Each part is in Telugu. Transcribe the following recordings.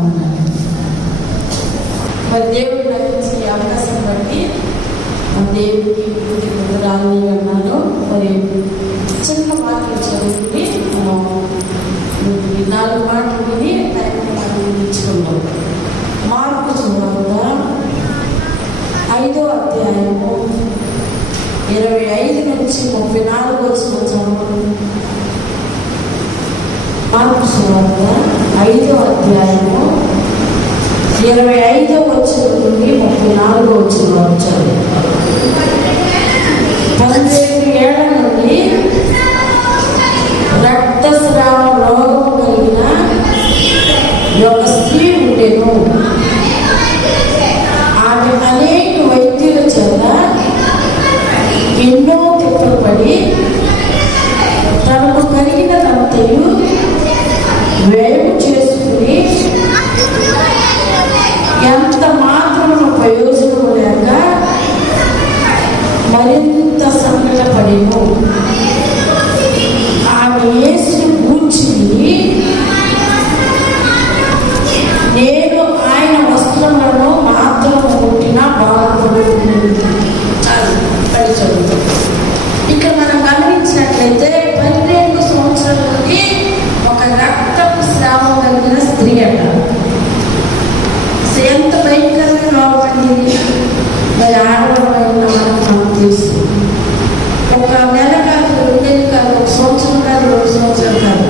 ఉన్నాను. మరి దేవుడు నాకు ఇచ్చిన అవకాశం బట్టి దేవుడికి రాని అన్నాను. మరి చిన్న మాటలు చదువుకుని 4 మాటలు విని ఇచ్చుకున్నాం. మార్కు సువార్త 5వ అధ్యాయము 25 నుంచి 34 వచనం చదువు. మార్కు సువార్త 5వ అధ్యాయము 25వ వచనం నుండి 34వ వచనం వరకు చదువు. 15 ఏళ్ల నుండి రక్తస్రావ రోగము కలిగిన ఒక స్త్రీ ఉండేను. ఆమె అనేక వైద్యుల చేత ఎన్నో తిప్పలు పడి తనకు కలిగినదంతయు వ్యయం చేసుకుని ఎంత మాత్రము ప్రయోజనం లేక మరింత సంకటపడెను. ఆమె యేసును గూర్చింది, నేను ఆయన వస్త్రములను మాత్రము ముట్టినా బాగుపడుతుంది. ఇక్కడ మనం గమనించినట్లయితే 12 సంవత్సరాల నుండి ఒక రక్తపు స్రావం కలిగిన స్త్రీ అంటారు. ఎంత భయంకరంగా రావండి. మరి ఆడవాళ్ళ మనకు తెలుసు. ఒక నెల కాదు, 2 నెలలు కాదు, 1 సంవత్సరం కాదు, 2 సంవత్సరాలు కాదు,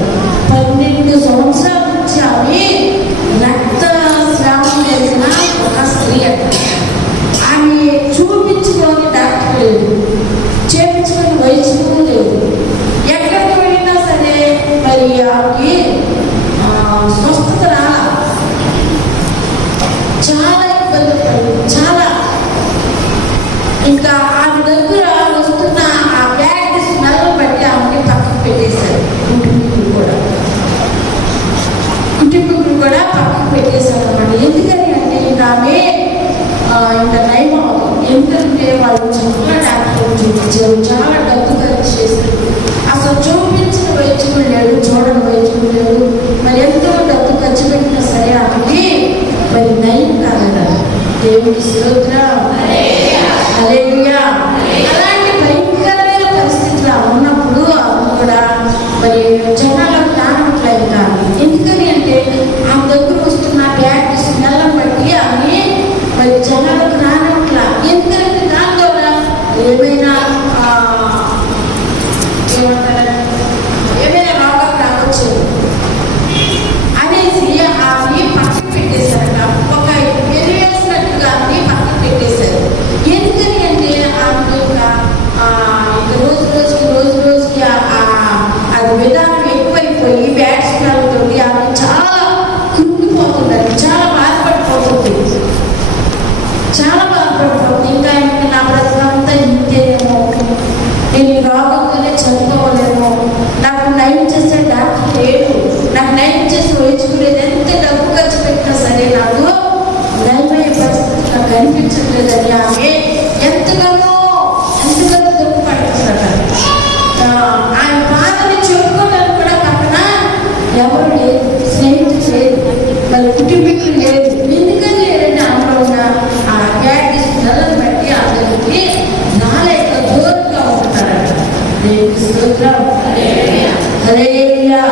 12 సంవత్సరాల నుంచి ఆమె రక్త స్రావం కలిగిన ఒక స్త్రీ అంటారు. ఆమె చూపించుకొని డాక్టర్ లేదు, చేపించుకొని వైద్యులు లేదు. ఎక్కడికి వెళ్ళినా సరే మరి ఆమెకి స్వస్థత రాలా. చాలా ఇబ్బంది పడింది. చాలా ఇంకా ఆమె దగ్గర వస్తున్న ఆ బ్యాడ్ స్మెల్ బట్టి ఆమెని పక్కకు పెట్టేశారు. కుటుంబీకులు కూడా పక్కకు పెట్టేశారు అన్నమాట. ఎందుకని అంటే ఇంకా ఆమె ఇంకా నయం అవ్వదు. ఎందుకంటే వాళ్ళు చాలా డాక్టర్లు చూపించారు, చాలా డబ్బు ఖర్చు చేశారు. అసలు చూపించిన వైద్యులు లేడు, చూడని వైద్యులు లేడు. మరి ఎంతో డబ్బు ఖర్చు పెట్టినా సరే ఆమెకి మరి నయం కాదు. దేవుడి స్తోత్రం, హల్లెలూయా. అలాంటి భయంకరమైన పరిస్థితులు ఉన్నప్పుడు ఆమె కూడా మరి జనాలకు రానట్లేదు కాదు. ఎందుకని అంటే ఆమె దగ్గర వస్తున్న బ్యాడ్ స్మెల్ బట్టి ఆమె మరి జనాలకు రానట్లా. ఎందుకంటే దాని ద్వారా ఏమైనా రోగాలు రావచ్చు అనేసి ఆమె పక్కన పెట్టేశారట. ఒక ఎరివేసినట్టుగా ఆమె పక్కన పెట్టేశారు. ఎందుకని అంటే ఆమె రోజు రోజుకి అది విధానం ఎక్కువైపోయి బ్యాడ్ స్మెల్ తోటి ఆమె చాలా కృంగిపోతుందండి, చాలా బాధపడిపోతుంది. ఇంకా నా బ్రతకంతా ఇంతేనేమో, నేను రోగంతోనే చనిపోలేమో, నాకు నయం చేసే డాక్టర్ లేడు, నాకు నయం చేసి వేయించుకునేది. ఎంత డబ్బు ఖర్చు పెట్టినా సరే నాకు నయమయ్యే పరిస్థితి నాకు కనిపించట్లేదని ఆమె ఎంతగానో దుఃఖ పడుతుందట. ఆయన బాధని చెప్పుకోవడానికి కూడా పక్కన ఎవరు లేదు, స్నేహితులు లేదు, మరి కుటుంబీకులు లేదు. ఎందుకని లేదంటే అందులో ఉన్న ఆ బ్యాడ్ స్మెల్ని బట్టి అందరికి రాలేక దూరంగా ఉంటున్నారట. దేవుడి స్తోత్రం, హల్లెలూయా, హల్లెలూయా.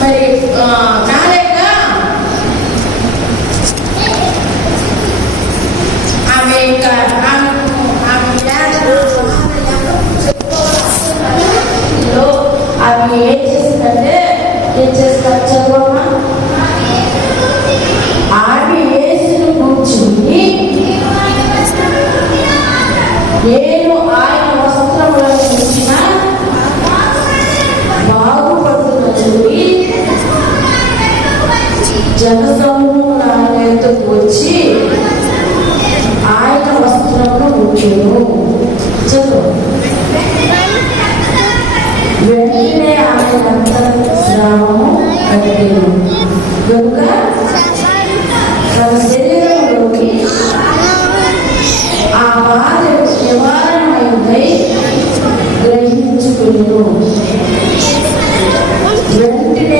మరి రాలేక ఆమె ఆమె ఏం చేస్తారు చదువమ్మా. ఆమె యేసును కూర్చుని, నేను ఆయన వస్త్రములను చూసిన బాగుపడుతున్నది. జనసమూహం ఆయనతో వచ్చి ఆయన వస్త్రమును ముట్టెను. చదువు. వెంటనే ఆమె రక్తస్రావము కట్టెను కనుక తన శరీరంలోకి ఆ బాధ నివారణమైందై గ్రహించుకుని వెంటనే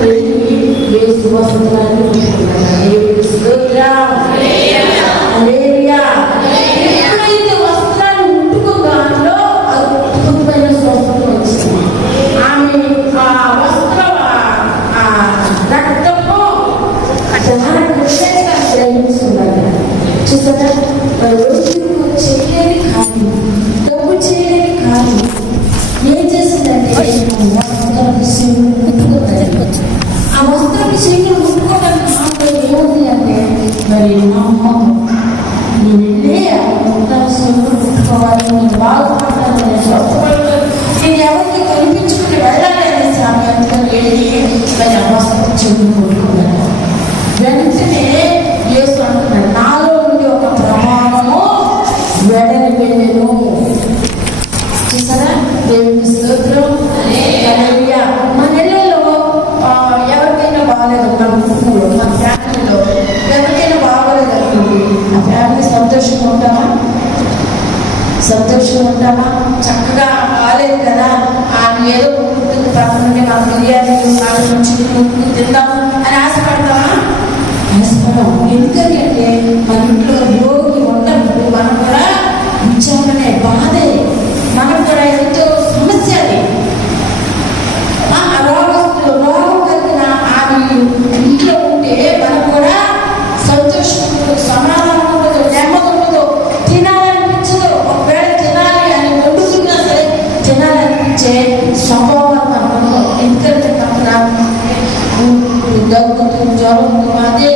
వెళ్ళి యేసు వస్త్రాన్ని ముట్టుకున్నాడు. దేవునికి స్తోత్రం. హల్లెలూయా. ఎప్పుడైతే వస్త్రాన్ని ముట్టుకున్న దాంట్లో అద్భుతమైన స్వస్థత వచ్చింది. ఆమె ఆ వస్త్రం ఆ రక్తము గ్రహించుకున్నాడు. చూసారా, చేయలేని కాదు, డబ్బు చేయలేని కాదు. ఏం చేసిందంటే ఆ వస్త్రం చేతులు ముట్టుకోవడానికి మాత్రం ఏముంది అంటే మరి నమ్మకం. నేను వెళ్ళి ఆ ముట్టుకోవాలి, నేను బాగుపడతాను, నేను స్వస్థపడతాను, నేను ఎవరికి కనిపించుకుని వెళ్ళాలి అనేసి ఆమె అంతా వెళ్ళి మరి ఆ వస్త్రం చేతులు ముట్టుకున్నాను. వెంటనే యేసు అంటున్నాడు, నాలో నుండి ఒక ప్రమాణము వెడని వెళ్ళను. చూసారా, దేవునికి స్తోత్రం. హల్లెలూయా. మన ఇళ్ళలో ఎవరికైనా బాగాలేదు, మన కుటుంబంలో, మన ఫ్యామిలీలో ఎవరికైనా బాగోలేదు అనుకోండి, ఆ ఫ్యామిలీ సంతోషంగా ఉంటామా? సంతోషంగా ఉంటామా? చక్కగా బాగాలేదు కదా, ఆమె ఏదో ఉంటుంది పక్కన నుండి మా బిర్యానీ నుంచి తిందాం అని ఆశపడతామా? ఆశపడము. ఎందుకంటే మన ఇంట్లో రోగి ఉన్నప్పుడు మనం కూడా ఉంచామనే బాధే, మనకు కూడా ఎంతో సమస్య. అది రోగం కలిగిన ఆమె ఇంట్లో ఉంటే మనం కూడా సంతోషం ఉండదు, సమాధానం ఉండదు, నెమ్మది ఉండదు, తినాలనిపించదు. ఒకవేళ తినాలి అని వండుకున్నా సరే తినాలనిపించే స్వభావం మనకు. ఎందుకంటే పక్కన దగ్గుతూ జ్వరంతో అదే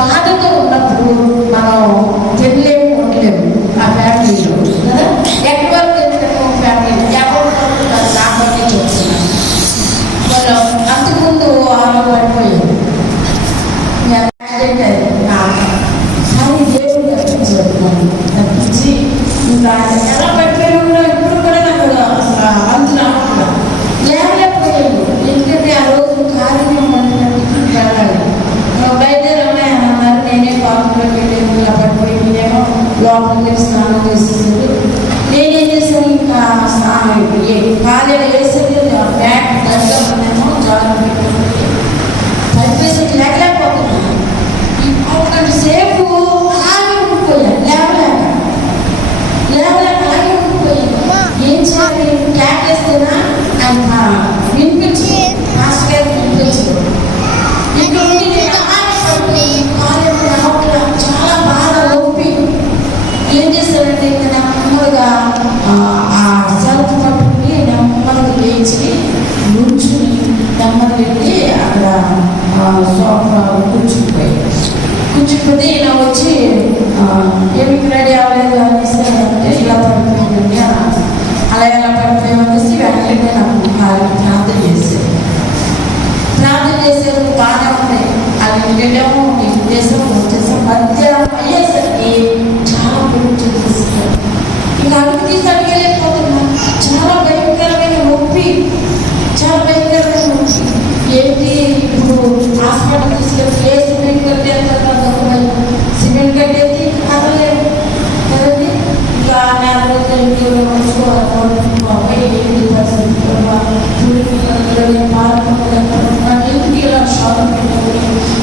బాధతో ఉన్నప్పుడు మనం తినలేము, ఉండలేము ఆ ఫ్యామిలీలో కదా. ఎక్కడి వరకు వెళ్తాము ఫ్యామిలీ ఎవరు నాకే చెప్తున్నాను. వాళ్ళు అంతకుముందు ఆరోగ్యపడిపోయారు, యాక్సిడెంట్ అయింది నాకు. కానీ దేవుడు తప్పించి ఇంకా ఎలా పడిపోయినా ఇప్పుడు కూడా నాకు అసలు అంతు రాకుండా లేవలేకపోయాను. ఎందుకంటే ఆ రోజు కార్యం వెళ్ళాలి, బయలుదేరమే అన్నారు. నేనే పార్కులోకి వెళ్ళాను, ఇలా పడిపోయిందేమో లోపలికి స్నానం చేసేసాడు. నేనేం చేశాను, ఇంకా స్నానం కాలేజీ వేసేది బ్యాగ్ దగ్గరేమో జాగ్రత్త పెట్టుకుంటే పడిపోయేసరికి లేకపోతున్నాను. ఒక సేపు ఆగి ఉండిపోయాను, లేవలేక ఆగి ఉండిపోయాను. ఏం చేయాలి, క్యాట్ వేస్తేనా ఆయన వినిపించి మాస్టర్ గారు వినిపించదు. చాలా బాగా ఒప్పి ఏం చేస్తారంటే ఇంకా నెమ్మదిగా ఆ సెల్ఫ్ పట్టుకుని నెమ్మదిగా లేచి నుంచుని నెమ్మది వెళ్ళి అక్కడ సోఫా కూర్చుకుపోతే ఇలా వచ్చి ఏమి రెడీ అవ్వలేదు అనేసి అంటే ఇలా పడిపోయింది అలా ఎలా పడిపోయామనేసి వెంటనే నాకు ప్రార్థన చేసేది. ప్రార్థన చేసేది బాగా ఉన్నాయి. అది వెళ్ళాము, నీకు చేసాము, వచ్చేసాం. మధ్యాహ్నం అయ్యేసరికి చాలా గురించి తీసుకుంటారు. ఇంకా అడుగు తీసి అడిగలేకపోతున్నాం. చాలా భయంకరమైన నొప్పి, చాలా భయంకరమైన నొప్పి. ఏంటి ఇప్పుడు హాస్పిటల్ తీసుకెళ్ళి సిమెంట్ కట్టేస్తారు, సిమెంట్ కట్టేసి కదలేదు కదండి. ఇంకా నెల రోజులు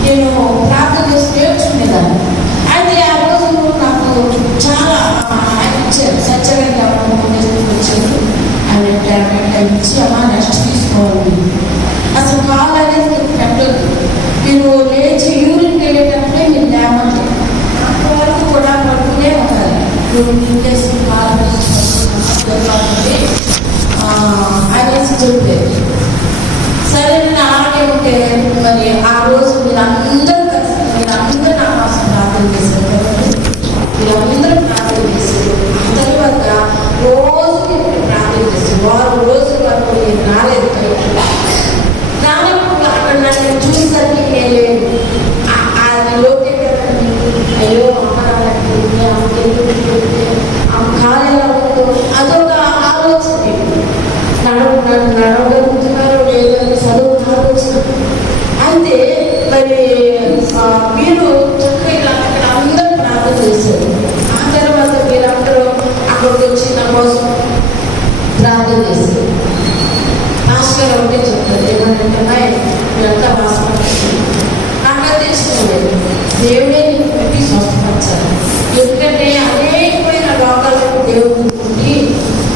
నేను ప్రార్థన చేసి నేర్చుకునేదాన్ని. అయితే ఆ రోజు నాకు చాలా ఆయన ఇచ్చారు, సత్యవేద వచ్చారు. ఆయన ట్యాబ్లెట్ ఇచ్చి అమ్మ నెక్స్ట్ తీసుకోవాలి, అసలు కాలు అనేది పెట్టద్దు, మీరు లేచి యూరిన్ వెళ్ళేటప్పుడే మీరు లేమంటే అంతవరకు కూడా పడుకునే ఉండాలి. యూరిన్ చేసి కాలు అనేసి చెప్పేది. సరే నేను అలాగే ఉంటే మరి ఆ రోజు మీరందరూ నా కోసం ప్రార్థన చేశారు కదండి. మీరందరూ ప్రార్థన చేశారు. ఆ తర్వాత రోజుకి ప్రార్థన చేశారు. 6 రోజుల వరకు నేను రాలేదు. రానప్పుడు అక్కడ నన్ను చూసేసరికి నేను లేదు. అది లోకే కదండి. అయ్యో అమ్మరాలంటే ఆమె ఖాళీగా ఉందో అదొక ఆలోచన. నడవగలుగుతున్నారు లేదని చదువు ఆలోచన. అయితే మరి మీరు చక్కగా అక్కడ అందరూ ప్రార్థన చేశారు. ఆ తర్వాత మీరందరూ అక్కడికి వచ్చి నా కోసం ప్రార్థన చేశారు. మాస్టర్ ఒకటే చెప్తారు, ఏమంటే మీరంతా దేవుడే నీకు పెట్టి స్వస్థపరచాలి. ఎందుకంటే అనేకమైన రోగాలకు దేవుడు ఉండి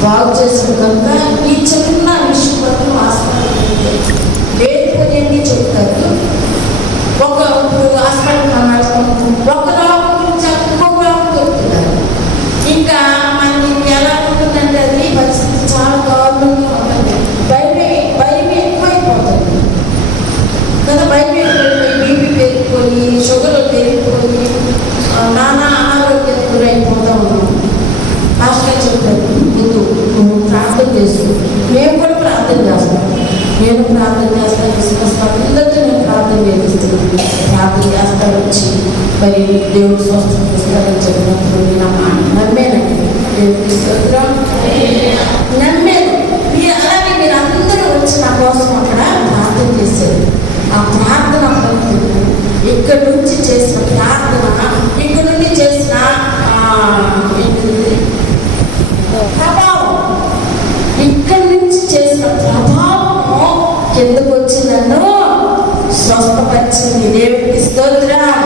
బాగు చేసిన కనుక ఈ చిన్న విషయం వరకు హాస్పిటల్ లేకపోతే చెప్తారు. ఒక హాస్పిటల్ ఒక రోగం గురించి ఇంకొక రోగం చెప్తున్నారు. ఇంకా మనకి ఎలా ఉంటుందంటే అది పరిస్థితి చాలా దారుణంగా ఉంటుంది. భయం ఎక్కువైపోతుంది కదా. భయం ఎక్కువైపోయి బీపీ పెరిగిపోయి షుగర్ పెరిగిపోయి నానా అనారోగ్యానికి గురైపోతూ ఉన్నాం. మాస్టర్ చెప్పారు ముందు నువ్వు ప్రార్థన చేస్తూ, మేము కూడా ప్రార్థన చేస్తాం. నేను ప్రార్థన చేస్తాను, విశ్వస్తాను, అందరితో నేను ప్రార్థన చేస్తున్నాను. ప్రార్థన చేస్తా వచ్చి మరి దేవుడు స్వస్థత ఇస్తారని చెప్పినప్పుడు నేను నమ్మానండి. దేవుడికి స్తోత్రం. నమ్మాను. అలాగే మీరు అందరూ వచ్చి నా కోసం అక్కడ ప్రార్థన చేశారు. ఆ ప్రార్థన ఇక్కడ నుంచి చేసిన ప్రార్థన, ఇక్కడ నుండి చేసిన ప్రభావం, ఇక్కడి నుంచి చేసిన ప్రభావం ఎందుకు వచ్చి నన్ను స్వస్థపరిచింది. దేవుడికి స్తోత్రం.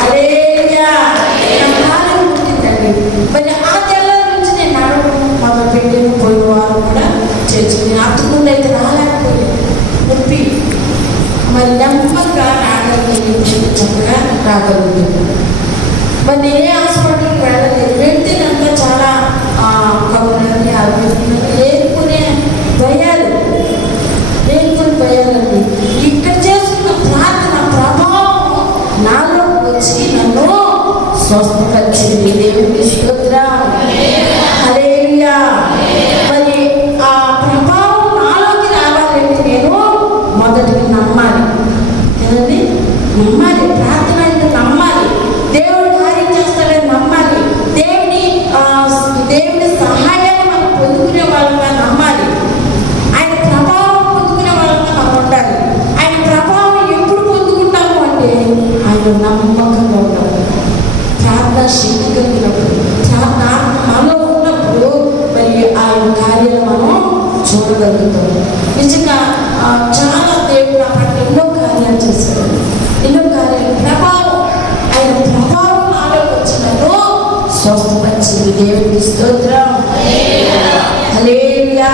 హల్లెలూయా. మరి ఆ తెల్ల నుంచి నేను నడవడం మొదలు పెట్టిన పోయిన వారు కూడా చేసుకుని అతుకుండా అయితే రాలేకపోయింది. నొప్పి మరి నెమ్మదిగా చక్కగా రాగలుగుతున్నాను. మరి నేనే హాస్పిటల్కి వెళ్ళలేదు. వెళ్తేనంతా చాలా కబుర్లని ఆరోగ్యం లేకునే భయాలండి. ఇక్కడ చేసుకున్న ప్రార్థన ప్రభావం నాలోకి వచ్చి నన్ను స్వస్థపరిచింది. దేవుడికి స్తోత్రం. హల్లెలూయా. మరి ఆ ప్రభావం నాలోకి రావాలంటే నేను మొదటికి నమ్మాలి కదండి. నమ్మాలి. ప్రార్థన అంటే నమ్మాలి. దేవుడు కార్యం చేస్తాడని నమ్మాలి. దేవుడి సహాయాన్ని మనం పొందుకునే వాళ్ళగా నమ్మాలి. ఆయన ప్రభావం పొందుకునే వాళ్ళగా మనం ఉండాలి. ఆయన ప్రభావం ఎప్పుడు పొందుకుంటాము అంటే ఆయన నమ్మకంగా ఉండాలి. ప్రార్థన శక్తి కలిగినప్పుడు, ప్రార్థన మనలో ఉన్నప్పుడు మరి ఆయన కార్యాలు మనం చూడగలుగుతాం. నిజంగా చాలా దేవుడు అక్కడ ఎన్నో కార్యాలు చేశాడు. ఎన్నో కార్యాలు ప్రభావం, ఆయన ప్రభావం నాలోకి వచ్చినట్టు స్వస్థపరిచింది. దేవుడికి స్తోత్రం. హల్లెలూయా.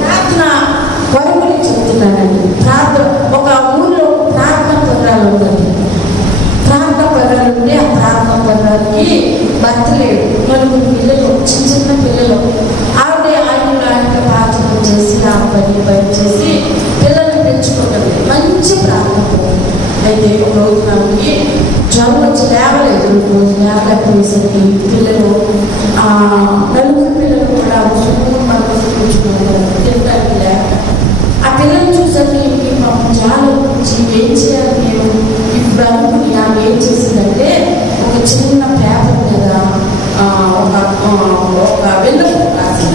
ప్రార్థన వరముని చెప్తున్నానండి. ప్రార్థన ఒక ఊళ్ళో ప్రార్థన పర్రాలు ఉందండి. ప్రార్థన పర్రాలు ఉంటే ఆ ప్రార్థన పర్రాలకి భర్త లేడు. 4 పిల్లలు, చిన్న పిల్లలు. ఆయన ప్రార్థన చేసి ఆ పని చేసి పిల్లల్ని పెంచుకుంటుంది. మంచి ప్రార్థన. అయితే ఒక రోజు నాకు జ్వరం వచ్చి లేవలేదు. రోజు లేకపోయేసరికి పిల్లలు 4 పిల్లలు కూడా కూర్చున్నారు తినడానికి లేక. ఆ పిల్లలు చూసరికి మాకు చాలా ఏం చేయాలి నేను ఇప్పుడు అనుకుని ఆమె ఏం చేసిందంటే ఒక చిన్న పేపర్ మీద ఒక వెన్నుపు రాసి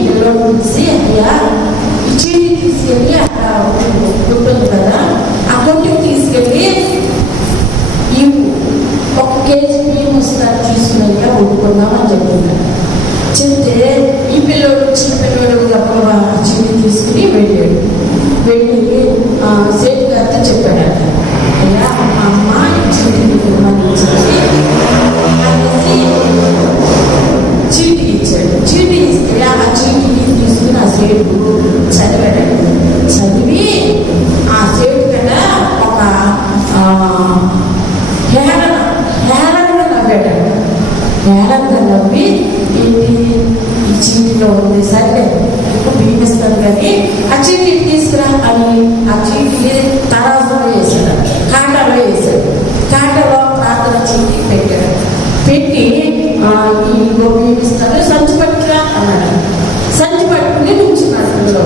పిల్లలు తీసి అయ్యా ఈ చీటీ తీసుకెళ్ళి అక్కడ ఉంటుంది కదా, ఆ కొట్టుకు తీసుకెళ్ళి ఈ 1 కేజీ బియ్యం వస్తారు తీసుకున్నాక వండుకుందామని చెప్తున్నాను. చెప్తే ఈ పిల్లోడు చిన్న పిల్లోడు గొప్ప చీటీ తీసుకుని వెళ్ళాడు. వెళ్ళి సేటు గారితో చెప్పాడట, అయ్యా మా అమ్మ చీటీ అనేసి చీటీ ఇచ్చాడు. చీటీ ఇస్తే ఆ చీటీని తీసుకుని ఆ సేటు చదివాడు. చదివి ఆ సేటు కదా ఒక హేళనగా నవ్వాడు. హేళనగా నవ్వి ఏంటి ఈ చీటీలో ఉంది, సరే ఇప్పుడు బియ్యమిస్తాను కానీ ఆ చీటీని తీసుకురా అని ఆ చీటీని తరాజులో వేసాడు, కాంటాలో వేసాడు. కాంటాలో ప్రార్థన చీటీ పెట్టాడు. పెట్టి ఈ బియ్యమిస్తాను సంచి పట్టుకురా అన్నాడు. సంచి పట్టుకుని నుంచున్నాడు. అందులో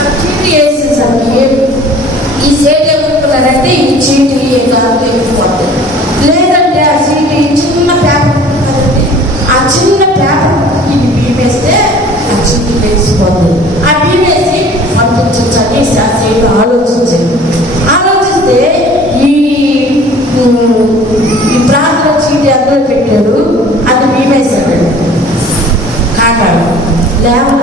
ఆ చీటీ వేసేసరికి ఈ సేట్ ఏమనుకున్నారంటే ఈ చీటీ దాంట్లో వెళ్ళిపోతుంది, లేదంటే ఆ చీటీ చిన్న పేపర్ కదండి, ఆ చిన్న పేపర్ ఇది బీమేస్తే ఆ చీటీ వేసిపోతుంది. ఆ బీమేసి పంపించని ఆ సేటు ఆలోచించింది. ఆలోచిస్తే ఈ ప్రాంతంలో చీటీ అందులో పెట్టాడు, అది బీమేశాడు. కాకాడు లేవల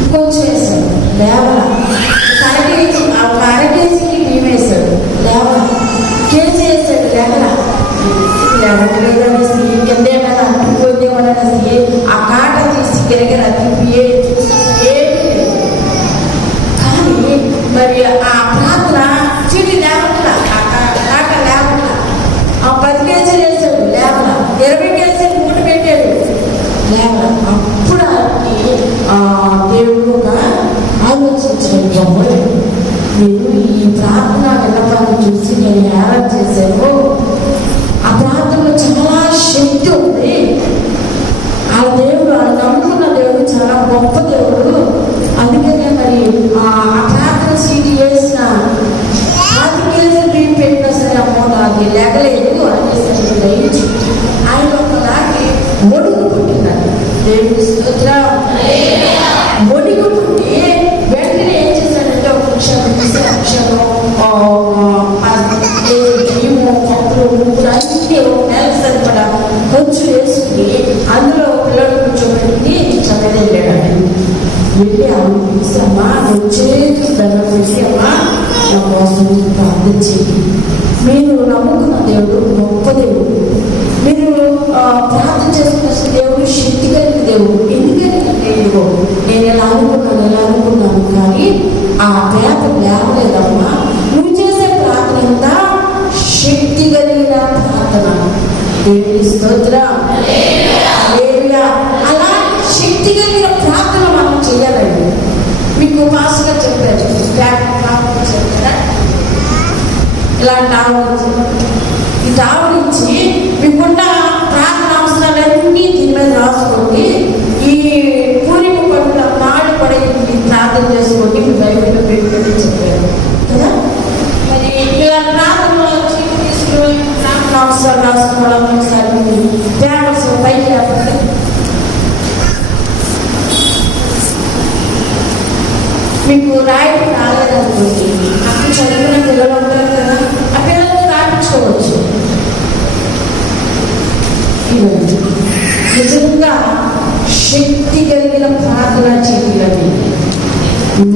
ఇంకొంచెం వేసాడు, లేవల అరకేసి మరి ఆ ప్రార్థన చీటి లేవట్లా, దాకా లేవట్లా. ఆ 10 కేజీలు వేసాడు లేవల, 20 కేజీలు మూట పెట్టాడు లేవల. అప్పుడు దేవుడు ఒక ఆలోచించాడు, బాబోయ్ నేను ఈ ప్రార్థన విన్నపాన్ని చూసి నేను ఏలా చేశాను. ఆ ప్రార్థనలో చాలా శక్తి ఉంది. ఆ దేవుడు, ఆ నమ్ముకున్న దేవుడు చాలా గొప్ప దేవుడు. అందుకనే మరి ఆ ప్రార్థన సీటీ వేసిన 10 కేజీలు బియ్యం పెట్టినా సరే అమ్మో నాకు లేకలేదు అనేసరికి దయించి ఆయన ఒకలాంటి ఒడుగు పుట్టినాడు. దేవుడి స్తోత్రం. ఒడుగు పుట్టి వెంటనే ఏం చేశాడంటే ఒక నిమిషం బియ్యము పప్పులు ముగ్గురు అన్ని ఒక నెల సరిపడా కొంచెం వేసుకుని అందులో పిల్లలు కూర్చోబెట్టి చదివేళ్ళాడండి. వెళ్ళి ఆమె పిలిచి అమ్మా వచ్చేది దండం పెట్టి అమ్మా నా కోసం ప్రార్థన చేయండి. మీరు నమ్ముకున్న దేవుడు గొప్ప దేవుడు. మీరు ప్రార్థన చేసుకున్న దేవుడు శక్తి కలిగిన దేవుడు. ఎందుకంటే నేను ఎలా అనుకున్నాను కానీ ఆ పేద లేవలేదమ్మా. నువ్వు చేసే ప్రార్థన అంతా శక్తి కలిగిన ప్రార్థన. దేవుని స్తోత్రం. అలా శక్తి కలిగిన ప్రార్థన మనం చేయాలండి. మీకు పాస్గా చెప్పారు, చెప్పారా ఇలాంటి ఈ ఆవరించి మీకున్న ప్రార్థన అవసరాలన్నీ దీని మీద రాసుకోండి. ఈ పూర్వీక పనుల నాడు పడే ప్రార్థన చేసుకోండి. మీ బైబిల్లో పెట్టుకొని చెప్పారు కదా. మరి ఇలా ప్రార్థనలో తీసుకుని ప్రార్థన అవసరాలు రాసుకోవడం ఒకసారి పేపర్స్ పైకి రాకపోతే మీకు రాయడం రాలేదనుకోండి, అప్పుడు చదువుకున్న పిల్లలు ఉంటారు కదా, ఆ పిల్లలతో రాయించుకోవచ్చు. నిజంగా శక్తి కలిగిన ప్రార్థన చేయాలి.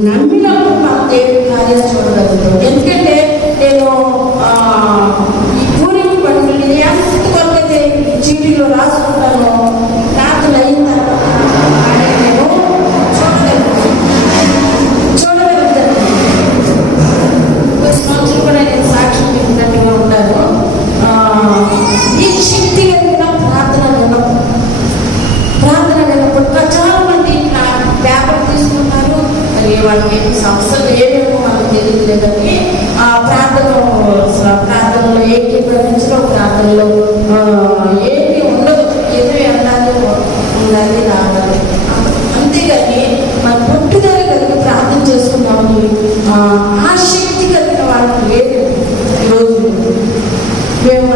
నమ్మినప్పుడు మా దేవుడి కార్యాలు చూడగలుగుతాం. ఎందుకంటే నేను ఈ పూర్వీకు పనులు ఎంత వరకైతే చీటీలో రాసుకుంటానో ప్రార్థన అయిన తర్వాత నేను చూడగలుగుతాను. కొన్ని సంవత్సరం కూడా నేను సాక్ష్యం చెప్పినట్టుగా ఉంటాను. ఈ శక్తి కలిగిన ప్రార్థన వినప్పుడు చాలా మంది పేపర్ తీసుకుంటారు. మరి వాళ్ళకి ఏమి సమస్యలు ఏమేమో మనకు తెలియదు కానీ ఆ ప్రార్థనలో ఏకీభవించడం, ప్రార్థనలో ఏమి ఉండదు, ఏదో ఉండాలి రావాలి. అంతేగాని మన పుట్టుదల కలిగి ప్రార్థన చేసుకున్నామని ఆ శక్తి కలిగిన వాళ్ళకి లేదు. ఈరోజు మేము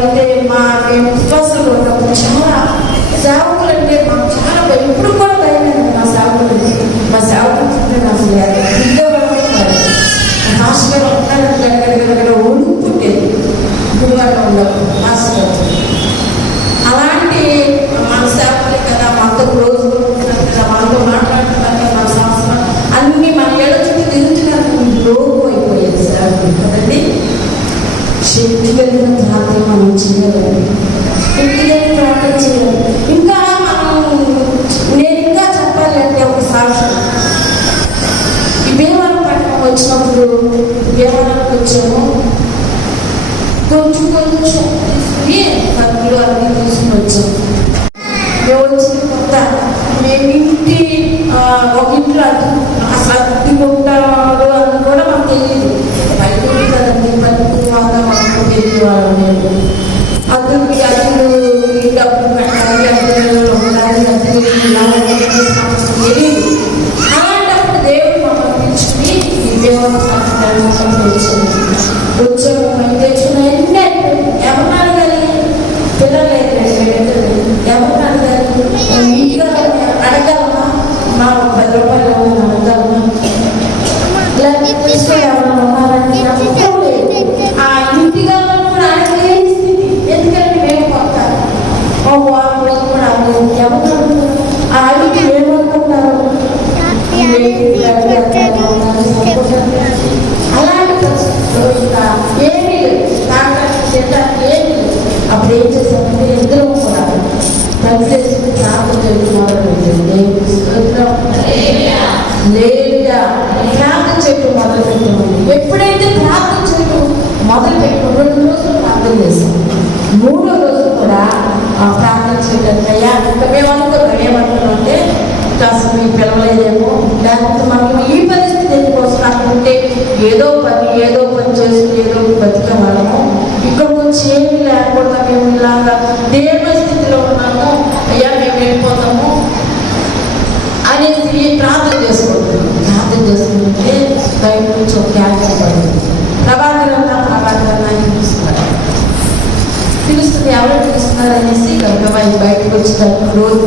విశ్వాసంలో ఉన్నప్పుడు చాలా సేవకులు అంటే మాకు చాలా ఎప్పుడు కూడా భయమైంది. మా సేవకులు చూస్తే అసలు హాస్టల్ ఉంటారు, ఒడుగు పుట్టేది గురువారం ఉండదు హాస్టల్. అలాంటి మన సేవకులే కదా, మనతో రోజు కదా, మనతో మాట్లాడుతున్నారు కదా, మన సంవత్సరం అన్ని మన ఏళ్ళ చుట్టూ తిరుగుతున్నారు. లోపు అయిపోయేది సేవకులు కదండి. శక్తి కలిగిన ప్రార్థన మనం చేయాలి. శక్తి కలిగిన ప్రార్థన చేయాలి. ఇంకా నేను ఇంకా చెప్పాలి అంటే ఒక సాక్ష్యం. ఈ భీమవరం పట్టణం వచ్చినప్పుడు భీమవరానికి వచ్చాము. కొంచెం తీసుకుని పనులు అన్నీ తీసుకుని వచ్చాము. మేము వచ్చిన కొత్త మేము ఒక ఇంట్లో అసలు అద్దెకుంటారు అని కూడా మాకు తెలియదు. పల్లెటూరు కదండి, పల్లెటూరు వాతావరణం తెలియదు వాళ్ళు. అద్దెకి డబ్బులు పెట్టాలి, అద్దెలు ఉండాలి, అద్దెలు తెలియదు. అలాంటప్పుడు దేవుడు మమ్మల్ని పిలుచుకుని ఈ దేవస్థానం వచ్చాము. మేము తెచ్చుకున్న ఎన్ని ఎవరిని అడగాలి, పిల్లలు ఎవరిని అడగాలి, నీట్గా అడగాలమ్మా, మా 10 రూపాయలు అడగాలమ్మా, ఇలా తీసుకొని ఎవరన్నా ఉన్నారంటే ఆ ఇంటిగా కూడా అడగలేని స్థితి. ఎందుకంటే మేము కొత్త వారం రోజు కూడా ఎవరు ఆ అడిగి ఏమనుకుంటారు. అలాంటి ఎప్పుడైతే ప్రార్థన చేయడం మొదలు పెట్టి 2 రోజులు ప్రార్థన చేస్తాం, 3వ రోజు కూడా ప్రార్థన చేయడానికి అయ్యా ఇంకా మేము అనుకున్నాం ఏమనుకున్నాం అంటే అసలు మీకు పిలవలేదేమో, లేకపోతే మనం ఈ పరిస్థితి ఎందుకు వస్తున్నట్టుంటే ఏదో పని చేసుకుని ఏదో బతికే వాళ్ళము, ఇక్కడ నుంచి ఏమి లేకుండా మేము ఇలాగా దేవ స్థితిలో ఉన్నాము, అయ్యా మేము వెళ్ళిపోతాము అనేసి ప్రార్థన చేసుకుంటున్నాం. ప్రార్థన చేసుకుంటే బయట నుంచి ఒక క్యాన్సర్ పడుతుంది. ప్రభాకరన్న పిలుస్తుంది, ఎవరు పిలుస్తున్నారు అనేసి గంగమ్మాయి బయటకు వచ్చి దాన్ని రోజు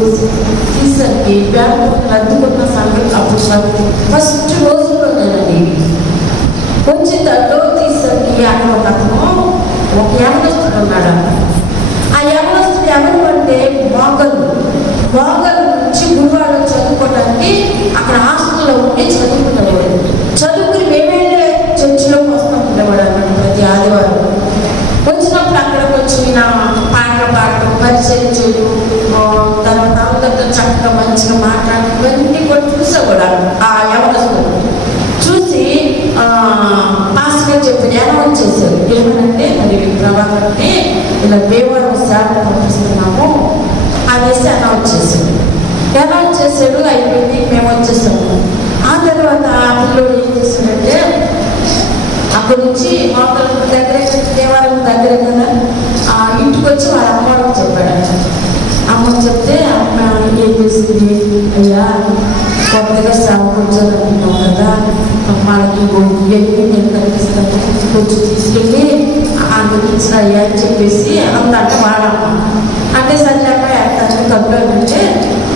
తీసరికి బ్యాంకు అద్దుకున్న సంగతి అప్పుడు ఫస్ట్ రోజుల్లోనేనండి వచ్చి దాంట్లో తీసరికి అక్కడ ఒక అతను ఒక యవనస్తుడు ఉన్నాడు. ఆ యవనస్తుడు ఎవరు అంటే మోగలు నుంచి గురువాడు చదువుకోవడానికి అక్కడ హాస్టల్లో ఉండి చదువుకునేవాడు. చదువుకుని మేమేళ్ళే చర్చిలోకి వస్తుండేవాడు అన్నమాట. ప్రతి ఆదివారం వచ్చినప్పుడు అక్కడికి వచ్చి నా పాటలు పాడటం, పరిచయం చేయడం, తర్వాత అందరితో చక్కగా మంచిగా మాట్లాడటం ఇవన్నీ కూడా చూసేవాడు. ఆ యవనస్తుడు చూసి పాస్టర్ చెప్పిన అనౌన్స్ చేశారు. ఏమనంటే మరి ప్రభాకర్ని ఇలా దేవాలయం సేవలు పంపిస్తున్నాము అనేసి అనౌన్స్ చేశాడు. అయిపోయింది, మేము వచ్చేసాము. ఆ తర్వాత ఆ పిల్లలు ఏం చేశాడంటే అక్కడి నుంచి మోకల దగ్గరే దేవాలయం దగ్గరే కదా ఆ ఇంటికి వచ్చి వాళ్ళ అమ్మకి చెప్పాడు. అమ్మకి చెప్తే అమ్మ ఏం చేసింది, అయ్యా కొత్తగా సేవకులు చదువుకున్నాం కదా, వాళ్ళకి నేను కనిపిస్తాను కొంచెం తీసుకెళ్ళి ఇచ్చిన అయ్యా అని చెప్పేసి అందంటే వాడమ్మ అంటే సత్యాక తను కప్పులంటే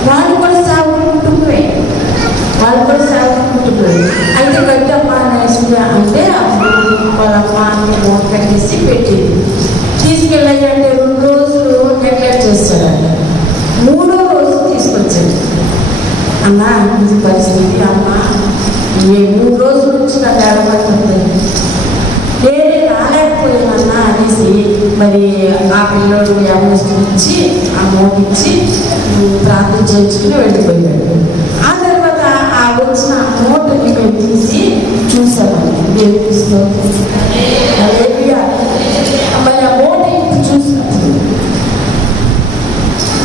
వాళ్ళు కూడా సేవకులు ఉంటున్నాయి. అయితే గట్టమ్మ అనేసి అంటే అప్పుడు వాళ్ళ అమ్మ మోట కట్టేసి పెట్టింది. తీసుకెళ్ళాయి అంటే 2 రోజులు నెగ్లెక్ట్ చేస్తాడు. 3వ రోజు తీసుకొచ్చాడు. అన్న ఇది పరిస్థితి అమ్మ, ఏ 3 రోజుల నుంచి నాకు ఏడబడుతుంది, నేనే రాలేకపోయానన్నా అనేసి మరి ఆ పిల్లడు ఇచ్చి ఆ మోటిచ్చి ప్రార్థన చేయించుకుని వెళ్ళిపోయాడు. ఆ తర్వాత ఆ వచ్చిన ఆ మోటని మేము తీసి చూసాము. దేవుడిస్తూ మరి ఆ మోట ఇప్పుడు చూసినప్పుడు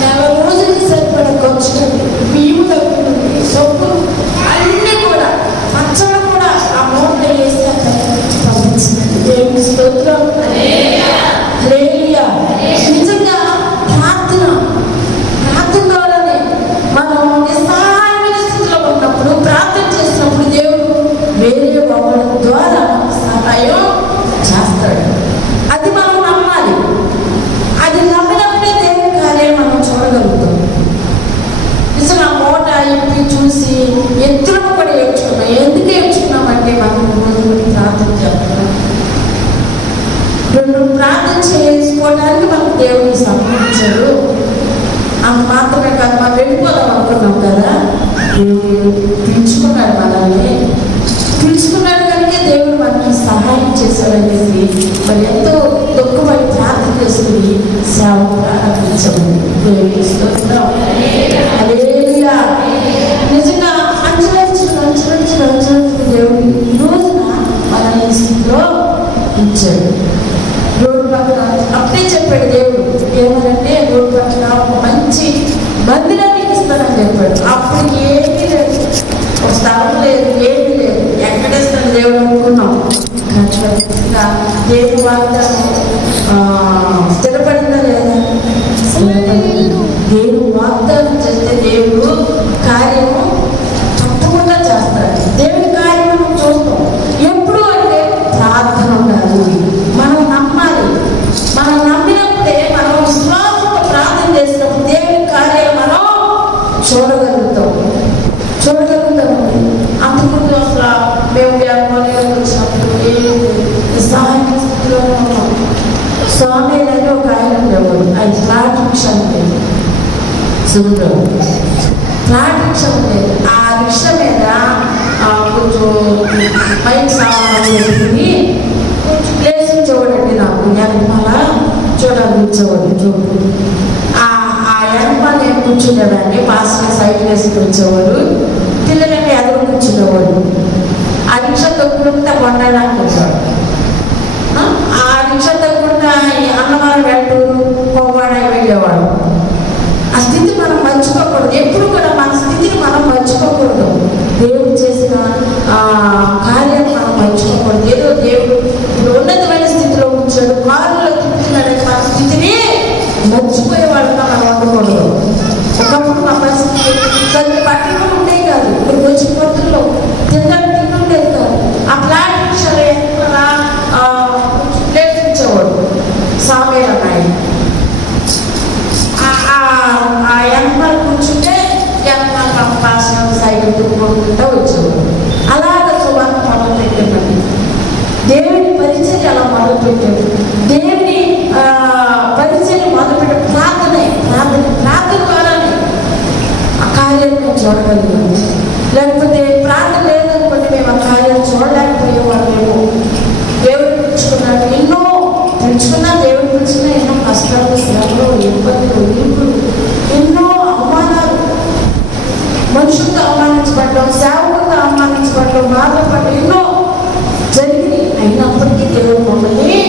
4 రోజులకి సరిపడే ఖర్చు బియ్యం తగ్గుతుంది, సొప్పు అన్నీ కూడా పచ్చడి కూడా ఆ మోట వేసి పంపించింది. దేవుడి స్తోత్రం. నిజంగా ప్రార్థన ద్వారానే మనం నిస్సహాయమైన స్థితిలో ఉన్నప్పుడు ప్రార్థన చేసినప్పుడు దేవుడు వేరే వాళ్ళ ద్వారా సహాయం చేస్తాడు. అది మనం నమ్మాలి. అది నమ్మినప్పుడే దేవుడి కార్యాలు మనం చూడగలుగుతాం. నిజంగా మోట ఇంటి చూసి ఎత్తులో కూడా ఏడ్చుకున్నాం. ఎందుకు ఏడ్చుకున్నామంటే మనం రోజు ప్రార్థన చేస్తున్నాం. 2 ప్రార్థన చేసుకోవడానికి మనకు దేవుడిని సంబంధించాడు. అంత మాత్రమే కాదు, మనం వెళ్ళిపోదాం అనుకున్నాం కదా, దేవుడు పిలుచుకున్నాడు. మనల్ని పిలుచుకున్నాడు కనుక దేవుడు మనకి సహాయం చేశాడనేసి మరి ఎంతో దుఃఖపడి ప్రార్థన చేసుకుని సేవ ప్రారంభించాము. నిజంగా అంచు దేవుడు ఈ రోజున మనల్ని స్థితిలో ఇచ్చాడు. రోడ్డు పక్కన అప్పుడే చెప్పాడు దేవుడు ఏమనంటే రోడ్డు పక్కన ఒక మంచి మందిరాన్ని ఇస్తానని చెప్పాడు. అప్పుడు ఏమీ లేదు, ఒక స్థలం లేదు, ఏమీ లేదు. ఎక్కడేస్తాను దేవుడు అనుకున్నాం. ఖచ్చితంగా దేవుడు వాగ్దానం స్థిరపడిందా లేదా? దేవుడు వాగ్దానం చేస్తే దేవుడు కార్యము తప్పకుండా చేస్తాడు. దేవుడి కార్యం మనం చూస్తాం. ఎప్పుడు అంటే ప్రార్థన ఉండాలి. మనం నమ్మాలి. మనం నమ్మినప్పుడే మనం విశ్వాసంతో ప్రార్థన చేసినప్పుడు దేవుడి కార్యాలు మనం చూడగలుగుతాం. అంతకుముందు అసలు మేము వ్యాపారాలకు వచ్చినప్పుడు సహాయం స్థితిలో ఉన్నాం. స్వామి అనేది ఒక ఆయన ఉండేవాడు. అది ఫ్లాట్ రిక్ష ఉండేది. సుందరం ఫ్లాట్ రిక్ష ఉండేది. ఆ రిక్ష మీద కొంచెం బైక్ సామాన్లు పెట్టుకుని కొంచెం ప్లేస్ ఉంచేవాడండి. నాకు వెనకాల చూడాలనిపించేవాడు. ఆ వెనకాల నేను కూర్చునేదాన్ని. పాస్టర్ సైడ్ వేసుకు వచ్చేవాడు, పిల్లలకి ఎదురు కూర్చునేవాడు. ఆ రిక్ష తొక్కుకుంటా కొండడానికి వచ్చాడు. ఆ రిక్షా తొక్కుకుంటా అన్నవరం వెంటూరు పోవాడ వెళ్ళేవాడు. ఆ స్థితి మనం మర్చిపోకూడదు. ఎప్పుడు కూడా మన స్థితిని మనం మర్చిపోకూడదు. దేవుడు చేసిన కార్యం మనం మర్చిపోకూడదు. ఏదో దేవుడు ఇప్పుడు ఉన్నతమైన స్థితిలో ఉంచాడు, కారులో తిప్పుతున్నాడు, మన స్థితిని మర్చిపోయే వాళ్ళగా మనం ఉండకూడదు. ఒకప్పుడు మా పరిస్థితి కొన్ని బట్టలు ఉండేవి కాదు, ఇప్పుడు వచ్చిన పొద్దుల్లో తినడానికి తింటుండేది కాదు. ఆ ప్లాట్ రిక్షాలో ఎక్కడ ప్లేట్ ఇచ్చేవాడు సామేలు అన్నాయి. ఆ ఎంపలు కూర్చుంటే ఎంపల్ పాసం సైకిల్ తిప్పుకుంటూ వచ్చేవాడు. అలాగ సువార్త మొదలు పెట్టామండి. దేవుని పరిచయం అలా మొదలు పెట్టాడు. దేవుని పరిచయం మొదలుపెట్టే ప్రార్థన ద్వారానే ఆ కార్యాలను చూడగలిగాము. లేకపోతే ప్రార్థన లేదనుకోండి మేము ఆ కార్యాలు చూడలేకపోయేవాళ్ళేమో. దేవుడు పిలుచుకున్నాడు, ఎన్నో పిలుచుకున్నా, దేవుడు పిలుచుకున్నా ఎన్నో కష్టాలు, శ్రమలు, ఇబ్బందులు, ఇరుకులు, ఎన్నో అవమానాలు, మనుషులతో అవమానించబడ్డం, సేవకులతో అవమానించబడ్డం, బాధపడ్డం ఎన్నో జరిగినాయి. అయినప్పటికీ దేవుడు మమ్మల్ని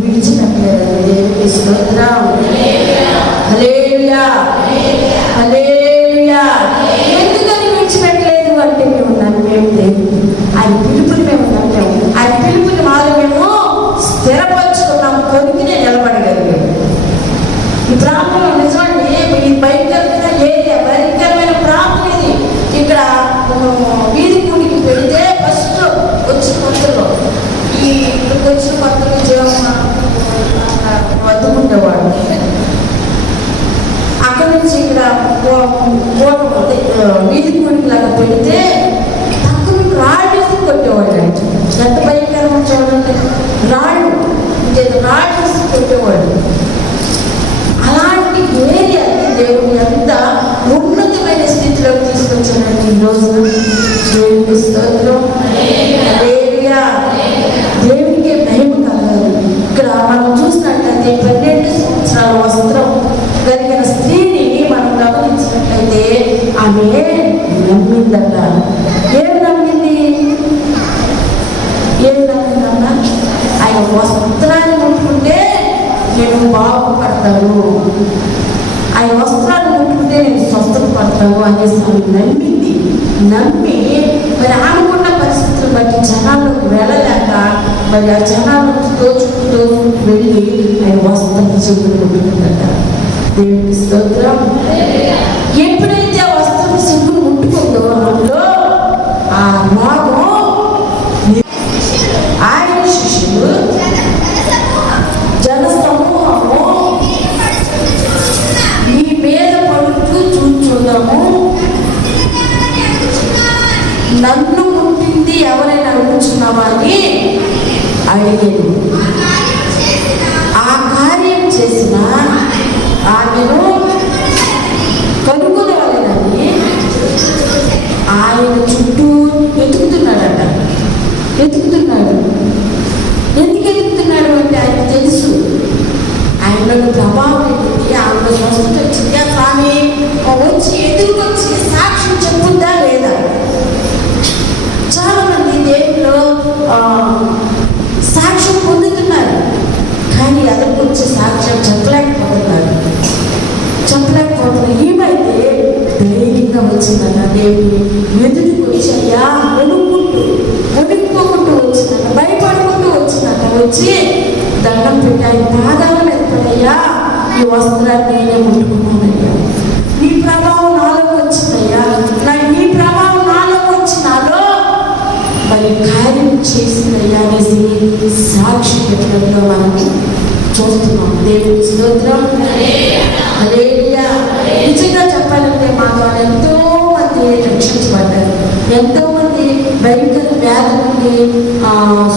విడిచిపెట్టలేదండి. దేవుడికి స్తోత్రం. హల్లెలూయా, హల్లెలూయా. ఎందుకని విడిచిపెట్టలేదు అంటే మేము నమ్మేది ఆయన పిలుపుని మేము నమ్మాము. ఆయన పిలుపుని మాలో మేము స్థిరపరుచుకున్నాము, కొరికినే నిలబడగలిగాము. ఈ ప్రాంతంలో నిజమండి, ఈ భయంకరమైన ఏరియా, భయంకరమైన ప్రాంతం ఇది. ఇక్కడ వీధి కూడికి పెడితే ఫస్ట్ వచ్చిన కొత్తలో ఇక్కడికి వచ్చిన కొత్తలో జీవన వద్దుకుండేవాడు. అక్కడి నుంచి ఇక్కడ వీధి కూడికి లాగా పెడితే తక్కువ రాళ్ళు కొట్టేవాడు. ఎంత భయంకరంగా చూడండి, రాళ్ళు కొట్టేవాడు. అలాంటి ఏరియాని దేవుడు ఎంత ఉన్నతమైన స్థితిలోకి తీసుకొచ్చాడండి ఈరోజు. దేవునికి స్తోత్రం. హల్లెలూయా. దేవునికి మహిమ కలగాలి. ఇక్కడ మనం చూసినట్లయితే 12 సంవత్సరాల వస్త్రం కలిగిన స్త్రీని మనం గమనించినట్లయితే ఆమె నమ్మిందట. ఏం నమ్మిందమ్మా? ఆయన వస్త్రాన్ని ముట్టుకుంటే నేను బాగుపడతాను, ఆయన వస్త్రాన్ని ముట్టుకుంటే నేను స్వస్థపడతాను అనేసి ఆమె నమ్మింది. నమ్మి మరి ఆమెకున్న పరిస్థితులు బట్టి జనాలకు వెళ్ళలేక మరి ఆ జనాలను తోచుకుంటూ వెళ్ళి ఆయన వస్త్రం చెవులు ముట్టుకుందట. దేవునికి స్తోత్రం. ఎప్పుడైతే ఆ వస్త్రం చెవులు ముట్టుకుందో అందులో ఆ రోగం ఆయన శిష్యులు జనసమూహము మీ మీద పడుతూ చూస్తున్నాము, నన్ను ముట్టింది ఎవరైనా అడుగుతున్నావా అని అడిగాడు. ఆ కార్యం చేసిన ఆమెను కనుగొనవాలని ఆయన చుట్టూ వెతుకుతున్నాడట. ఎందుకు వెతుకుతున్నాడు అంటే ఆయన తెలుసు ఆయనలో ప్రభావం ఏంటి, ఆమెలో స్వస్థత వచ్చింది. ఆ స్వామి వచ్చి ఎదురుకొచ్చి సాక్ష్యం చెప్పుద్దా లేదా? చాలా మంది దేవుల్లో సాక్ష్యం పొందుతున్నారు, కానీ ఎదురుకు వచ్చి సాక్ష్యం చెప్పలేకపోతున్నారు. ఏమైతే ధైర్యంగా వచ్చిందన్న దేవుని ఎదురుకు వచ్చాయా, వణుకుపోకుంటూ వచ్చిందన్న, భయపడుకుంటూ వచ్చిందన్న. వచ్చి దండం పెట్టి ఆయన పాదాల మీద పడయ్యా, ఈ వస్త్రాన్ని నేనే ముట్టుకున్నానయ్యా, నీ ప్రభావం నాలో వచ్చిందయ్యా, నీ ప్రభావం నాలో వచ్చి నాలో మరి కార్యం చేసిందయ్యా అనేసి సాక్షి పెట్టడంలో మనం చూస్తున్నాం. దేవుని స్తోత్రం. హల్లెలూయా. నిజంగా చెప్పాలంటే మా ద్వారా ఎంతో మంది రక్షించబడ్డారు, ఎంతో మంది భయంకర వ్యాధి నుండి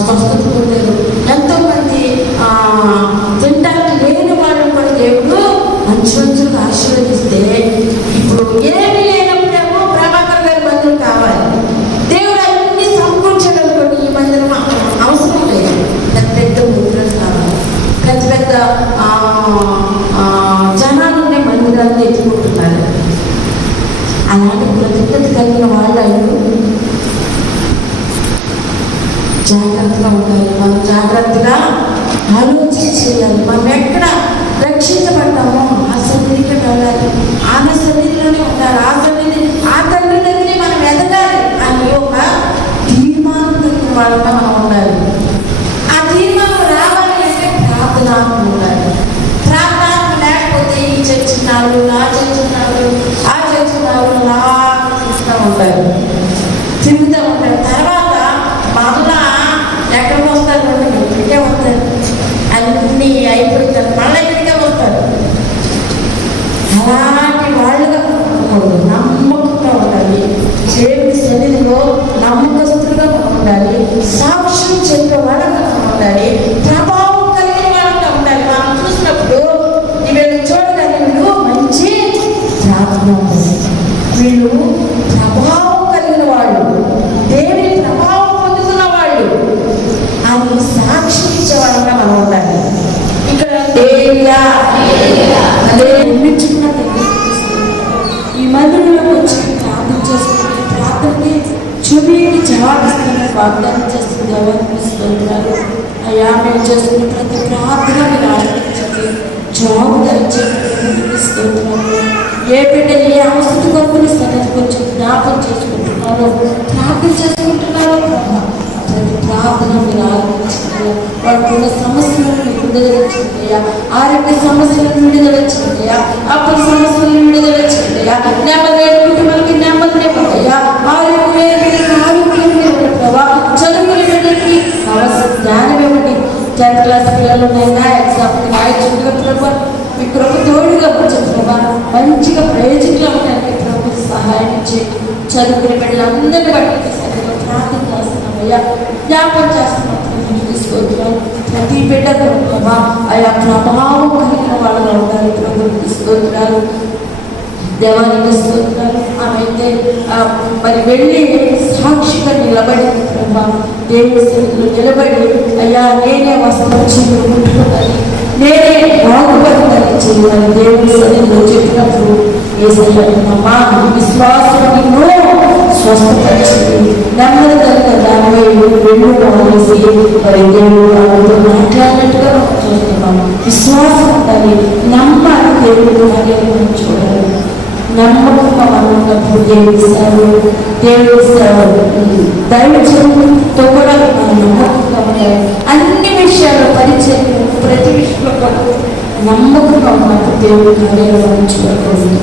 స్వస్థత పొందారు, ఎంతో మంది తింటానికి లేని వాళ్ళని కూడా దేవుడు మంచుగా ఆశీర్వదిస్తే ఇప్పుడు ఏమి లేనప్పుడేమో ప్రభాకర్ గారి మందిరం కావాలి. దేవుడు అన్ని సమకూర్చగలుగుతాడు. ఈ మందిరం అవసరం లేదు, పెద్ద పెద్ద ముద్రలు కావాలి, పెద్ద పెద్ద జనాలుండే మందిరాన్ని ఎత్తుకుంటున్నారు. అలాంటి కృతజ్ఞత కలిగిన వాళ్ళు జాగ్రత్తగా ఉండాలి. మనం జాగ్రత్తగా ఆలోచన చేయాలి. మనం ఎక్కడ రక్షించబడ్డామో ఆ సన్నిధికి వెళ్ళాలి, ఆమె సన్నిధిలోనే ఉండాలి, ఆ తండ్రి దగ్గరే మనం ఎదగాలి అని ఒక తీర్మానం కలిగిన వాళ్ళగా మనం ఉండాలి. ఆ తీర్మానం రావాలి అంటే ప్రార్థన ఉండాలి. ప్రార్థన లేకపోతే ఈ చర్చిన్నారు, ఆ చర్చిన్నారు, ఆ చర్చిన్నారు అలా తిరుగుతూ ఉంటారు. తర్వాత మళ్ళా ఎక్కడికి వస్తారు? ఇక్కడికే వస్తారు. అన్నీ అయిపోతారు, మళ్ళీ ఇక్కడికే వస్తారు. అలాంటి వాళ్ళుగా ఉండకూడదు. నమ్మకంగా ఉండాలి. దేవుడి సన్నిధిలో నమ్మకస్తులుగా మనం ఉండాలి. సాక్ష్యం చెప్పే వాళ్ళగా మనం ఉండాలి. ప్రభావం కలిగిన వాళ్ళగా ఉండాలి. మనం చూసినప్పుడు వీళ్ళు చూడగానే వీళ్ళు మంచి ప్రార్థన ఉంటుంది. వీళ్ళు ప్రభావం కలిగిన వాళ్ళు, దేవుని ప్రభావం పొందుతున్న వాళ్ళు అని సాక్షి ఇచ్చే వాళ్ళగా మనం ఉండాలి. ఇక్కడ ఈ మందిరంలోకి వచ్చి ప్రార్థన చేసుకుని ప్రార్థనకి చూపికి జవాబిస్తున్న వాగ్దానం చేస్తుంది. ఎవరిస్తున్నారు? అయ్యా మేము చేసుకునే ప్రతి ప్రార్థన మీరు ఆలోచించండి, జవాబు ధరించేస్తున్నాము. ఏ బిడ్డ ఏ అవసరం కొరకు సన్నది కొంచెం జ్ఞాపకం చేసుకుంటున్నారో, ప్రార్థన చేసుకుంటున్నారో ప్రతి ప్రార్థన మీరు ఆలోచించారు. వాళ్ళకున్న సమస్యలను మీరు విడుదలచ్చిందయ్యా, ఆరోగ్య సమస్యలను విడుదలచ్చిందయ్యా, అప్పుల సమస్యలను విడుదలచ్చిందయ్యా, నెమ్మది కుటుంబానికి నెమ్మదినే పడయ్యా, ఆరోగ్యం ప్రభావ చదువుకునే బిడ్డలకి అవసరం జ్ఞానం ఇవ్వండి. 10th క్లాస్ పిల్లలునైనా ఎగ్జామ్కి రాయచుండగా ప్రభావ మీ కృప తోడుగా వచ్చే ప్రభావ మంచిగా ప్రయోజకులు ఉండడానికి ప్రభు సహాయం చేయండి. చదువుకునే బిడ్డలందరినీ బట్టి సరిగ్గా ప్రార్థన చేస్తున్నామయ్యా, జ్ఞాపకం చేస్తున్నాం. తీసుకొస్తున్నాను ప్రతి బిడ్డ ప్రభావ అయా ప్రభావం కలిగిన వాళ్ళగా ఉండాలి. ప్రభు తీసుకొస్తున్నారు. దేవానికి స్తోత్రాలు. ఆమె అయితే మరి వెళ్ళి సాక్షిగా నిలబడి ప్రభా దేవుడి సన్నిధిలో నిలబడి అయ్యా నేనే వస్త్రం ముట్టుకోవాలి, నేనే బాగుపడతాను చేయాలి దేవుడి సన్నిధిలో చెప్పినప్పుడు ఏసయ్యమ్మా విశ్వాసం నిన్ను స్వస్థపరిచింది. నెమ్మది కలిగిన దానిపై వెళ్ళు మానేసి మరి దేవుడు మాట్లాడినట్టుగా చూస్తున్నాము. విశ్వాసం ఉండాలి, నమ్మాలి. దేవుడు మనం చూడాలి. నమ్మకంగా మనం ఉన్నప్పుడు దేవుడి దైవజనులతో కూడా మనం నమ్మకంగా ఉండాలి. అన్ని విషయాల్లో పరిచయం ప్రతి విషయంలో నమ్మకంగా ఉన్నప్పుడు దేవుడి కార్యాలు మనం చూడకూడదు.